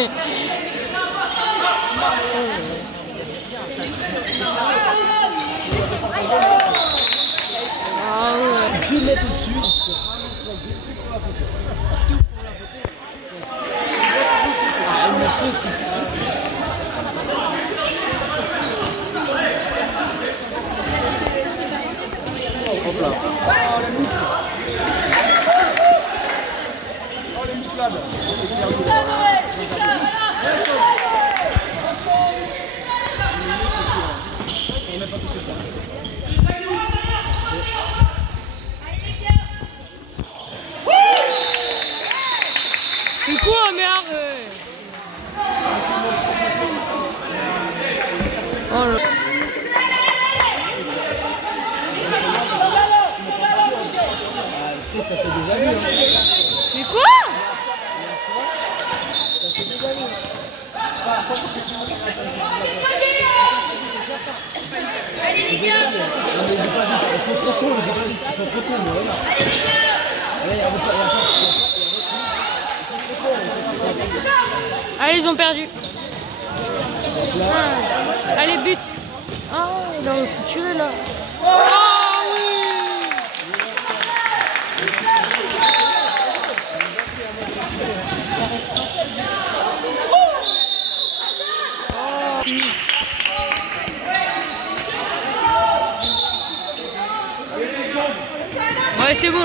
Ah ouais. Qui met tout dessus, il se ramasse la gueule pour la photo. Partout pour la photo. Ah, il me faut aussi ça. Hop là. Oh, les muscles. Oh, les musclades. On n'est pas touché ça. C'est quoi, merde? Oh là. Ça fait des années. Mais quoi? Ça fait des années. Ils sont trop cool, ils sont trop cool, mais voilà. Allez, ils ont perdu. Allez, but. Ah, il a tué là. Ah oui. Fini. Ouais, c'est bon.